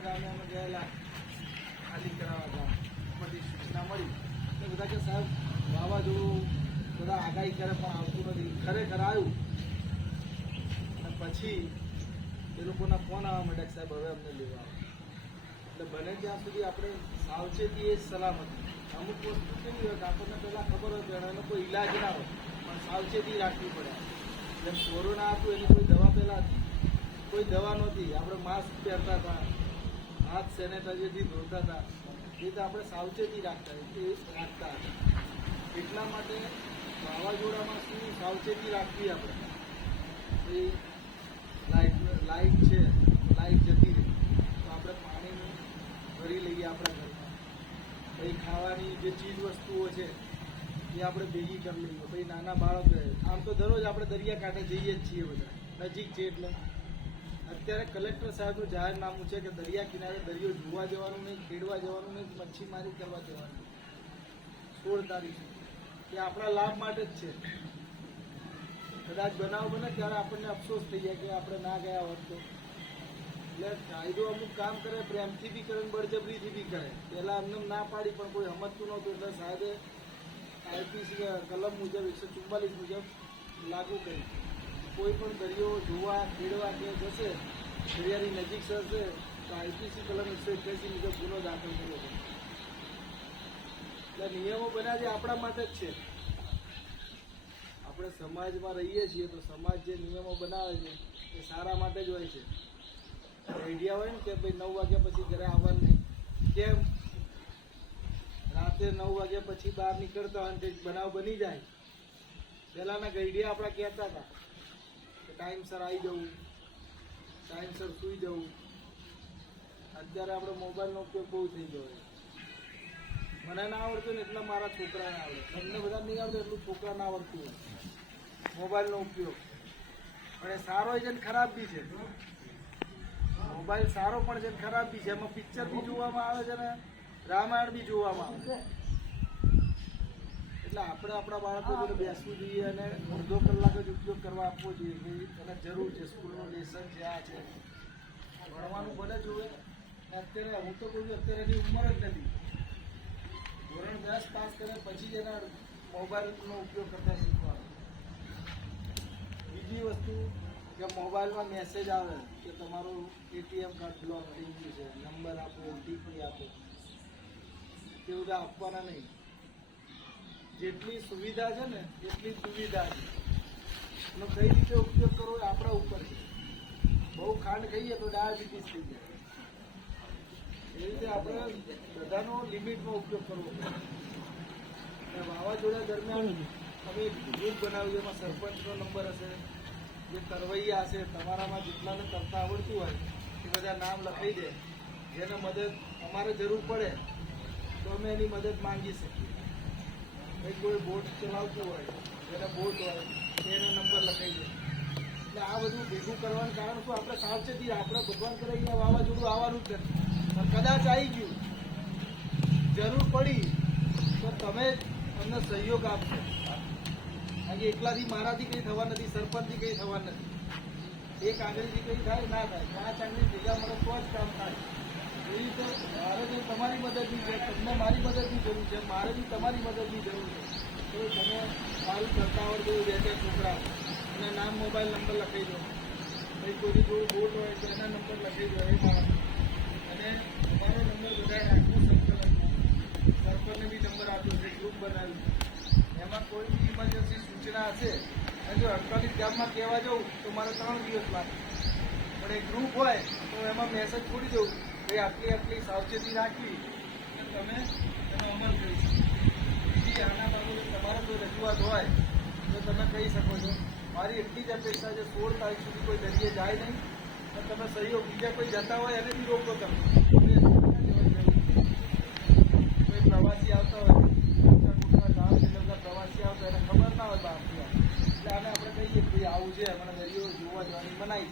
ખાલી કરાવવા બધી સૂચના મળી. તો બધા કે સાહેબ, વાવાઝોડું બધા આગાહી કરે પણ આવતું નથી. ખરેખર આવ્યું. અને પછી એ લોકોના ફોન આવવા માંડ્યા સાહેબ, હવે અમને લેવા એટલે બને ત્યાં સુધી આપણે સાવચેતી એ જ સલામતી. અમુક વસ્તુ કેવી હોય આપણને પહેલાં ખબર હોય કે એનો કોઈ ઈલાજ ના હોય. પણ સાવચેતી રાખવી પડે. જેમ કોરોના હતું, એની કોઈ દવા પહેલાં કોઈ દવા નહોતી. આપણે માસ્ક પહેરતા હતા. હાથ સેનેટાઈઝરથી ધોતા હતા. એ તો આપણે સાવચેતી રાખતા એ રાખતા હતા. એટલા માટે વાવાઝોડામાં શું સાવચેતી રાખવી આપણે? એ લાઈટ લાઈટ છે, લાઈટ જતી રહે. તો આપણે પાણીનું ભરી લઈએ આપણા ઘરમાં. પછી ખાવાની જે ચીજ વસ્તુઓ છે, એ આપણે ભેગી કરી લઈએ. પછી નાના બાળકો આમ તો દરરોજ આપણે દરિયા કાંઠે જઈએ જ છીએ બધા. નજીક છે એટલે. અત્યારે કલેક્ટર સાહેબનું જાહેરનામું છે કે દરિયા કિનારે દરિયો જોવા જવાનું નહીં, ખેડવા જવાનું નહીં, મચ્છીમારી કરવા જવાનું સોળ તારીખે. એ આપણા લાભ માટે જ છે. કદાચ બનાવ બને ત્યારે આપણને અફસોસ થઈ જાય કે આપણે ના ગયા હોત તો. એટલે કાયદો અમુક કામ કરે, પ્રેમથી બી કરે બળજબરીથી બી કરે. પહેલાં અમને ના પાડી પણ કોઈ સમજતું નહોતું. એટલે સાહેબે આઈપીસી કલમ મુજબ, એકસો ચુમ્માલીસ મુજબ લાગુ કરી કોઈ પણ દરિયો જોવા, ખેડવા કે જશે, દરિયાની નજીક સરશે તો આઈપીસી કલમ એકસો એક્યાસી મુજબ ગુનો દાખલ કર્યો છે. એટલે નિયમો બન્યા છે આપણા માટે જ છે. આપણે સમાજમાં રહીએ છીએ, તો સમાજ જે નિયમો બનાવે છે, એ સારા માટે જ હોય છે. આઈડિયા હોય ને કે ભાઈ નવ વાગ્યા પછી ઘરે આવવાનું નહીં. કેમ? રાતે નવ વાગ્યા પછી બહાર નીકળતા હોય બનાવ બની જાય. પહેલાંના આઈડિયા આપણા કહેતા હતા. ટાઈમસર આવી જવું, ટાઈમસર સૂઈ જવું. અત્યારે આપણે મોબાઈલનો ઉપયોગ બહુ થઈ ગયો મને ના આવડતું ને એટલા મારા છોકરાને આવડે. તમને બધા નહીં આવડે એટલું છોકરાને આવડતું હોય. મોબાઈલનો ઉપયોગ. પણ એ સારો છે ને ખરાબ બી છે. મોબાઈલ સારો પણ છે ને ખરાબ બી છે. એમાં પિક્ચર બી જોવામાં આવે છે ને, રામાયણ બી જોવામાં આવે છે. એટલે આપણે આપણા બાળકો જોડે બેસવું જોઈએ અને અડધો કલાક જ ઉપયોગ કરવા આપવો જોઈએ કે એને જરૂર છે. સ્કૂલનું લેસન છે, આ છે. ભણવાનું ભલે જોવે અત્યારે હું તો કહું અત્યારે એની ઉંમર જ નથી. ધોરણ દસ પાસ કરે, પછી જ એના મોબાઈલનો ઉપયોગ કરતા શીખવાનો. બીજી વસ્તુ કે મોબાઈલમાં મેસેજ આવે કે તમારું એટીએમ કાર્ડ બ્લોક થઈ ગયું છે, નંબર આપો ઓટીપી આપો. તે બધા આપવાના નહીં. જેટલી સુવિધા છે ને, એટલી સુવિધા છે. એનો કઈ રીતે ઉપયોગ કરવો એ આપણા ઉપર છે. બહુ ખાંડ ખાઈએ તો ડાયાબિટીસ થઈ જાય. એ રીતે આપણે બધાનો લિમિટમાં ઉપયોગ કરવો પડે. વાવાઝોડા દરમિયાન અમે એક ગ્રુપ બનાવ્યું એમાં સરપંચનો નંબર હશે, જે તરવૈયા હશે, તમારામાં જેટલાને તરતા આવડતું હોય એ બધા નામ લખાઈ દે. જેને મદદ અમારે જરૂર પડે, તો અમે એની મદદ માંગી શકીએ. ભાઈ કોઈ બોટ ચલાવતું હોય, જેને બોટ હોય, એનો નંબર લખાઈ દે. એટલે આ બધું ભેગું કરવાનું કારણ શું? આપણે સાવચેતી આપણે ભગવાન કરે વાવાઝોડું આવવાનું જ નથી. કદાચ આવી ગયું, જરૂર પડી, તો તમે અમને સહયોગ આપશો કારણ કે એકલાથી મારાથી કંઈ થવા નથી, સરપંચથી કંઈ થવા નથી. એક આંગળીથી કંઈ થાય, ના થાય. પાંચ આંગળી ભેગા મળે તો જ કામ થાય. એવી તો મારે જો તમારી મદદની છે, તમને મારી મદદની જરૂર છે, મારે બી તમારી મદદની જરૂર છે. તો તમે મારું કરતા આવડતું બે ચાર છોકરા અને નામ મોબાઈલ નંબર લખાઈ દો. ભાઈ, કોઈ જોડે બોટ હોય તો એના નંબર લખાઈ દો, એ મારા અને અમારો નંબર બધાએ રાખ્યો સંકલનમાં સરપંચને બી નંબર આપ્યો છે ગ્રુપ બનાવ્યું એમાં કોઈ બી ઇમરજન્સી સૂચના હશે, અને જો અડતાલીસ ગામમાં કહેવા જવું, તો મારે ત્રણ દિવસ લાગે. પણ એ ગ્રુપ હોય, તો એમાં મેસેજ છોડી દઉં. કે આટલી આટલી સાવચેતી રાખવી અને તમે એનો અમલ કરી બીજી આના બાબતે તમારે કોઈ રજૂઆત હોય, તો તમે કહી શકો છો, મારી એટલી જ અપેક્ષા છે, સોળ તારીખ સુધી કોઈ દરિયે જાય નહીં, પણ તમે સહયોગ બીજા કોઈ જતા હોય, એને બી રોકો તમે.